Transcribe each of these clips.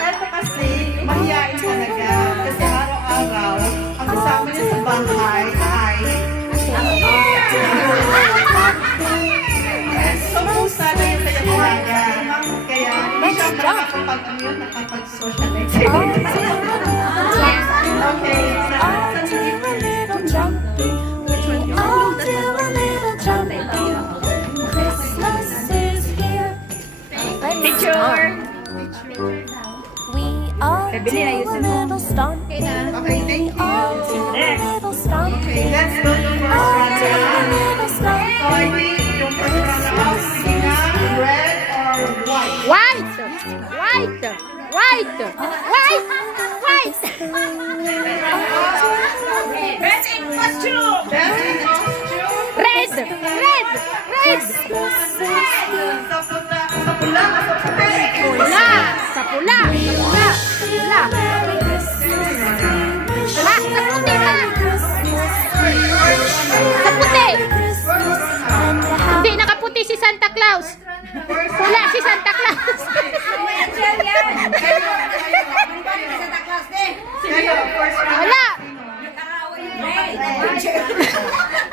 Ito kasi, mahihain talaga. Kasi araw-araw, ang kasama niya sa bahay ay so pusa na yung kanyang alaga. Kaya hindi siya nakakapag-socialize. Okay. Picture! Bili na yun mo. Okay, thank you. Next. Okay, let's go to first runner-up. Sorry, yung first runner-up, sige na, red or white? White! White! White! White! White! Best in costume! Best in costume. Red! Red! Red! Sa pula, sa puti. Pula! Sa pula! Pula! Pula! Pula! Sa puti ba? Sa puti! Hindi, nakaputi si Santa Claus. Pula si Santa Claus. Kayo, first runner-up. Wala!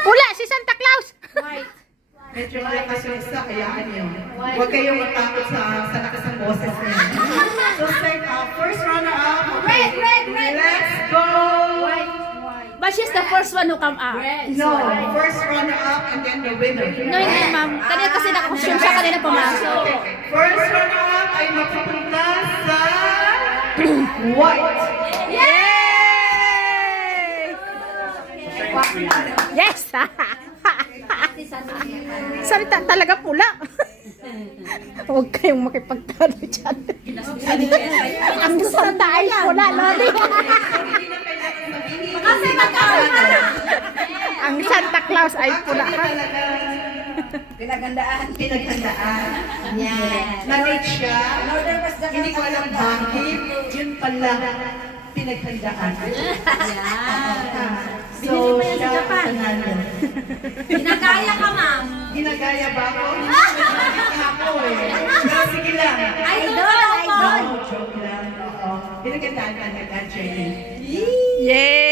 Pula si Santa Claus. Medyo malakas yung isa, hayaan niyo. Huwag kayong matakot sa lakas ng boses niya. So, first runner-up. Okay. Let's go. But she's the first one who come out. No, first runner-up and then the winner. No, hindi ma'am. Kanina kasi nakakostume siya kanina pumasok. First runner-up ay mapupunta sa white. Yes! Salita talaga pula. Huwag kayong makipagtalo dyan. Ang santa ay pula, Lodi. Kasi magkakaroon. Ang Santa Claus ay pula. Pinagandaan. Yes. Na-reach siya. Hindi ko alam bakit. Yun pala pinaghandaan. So, siya panalo. Ginagaya ka, ma'am. Ginagaya ba ako? Hindi ko pinaghandaan ako eh. Pero sige lang. Idol. Joke lang. Oo. Pinaghandaan ka na, Jenny. Yay!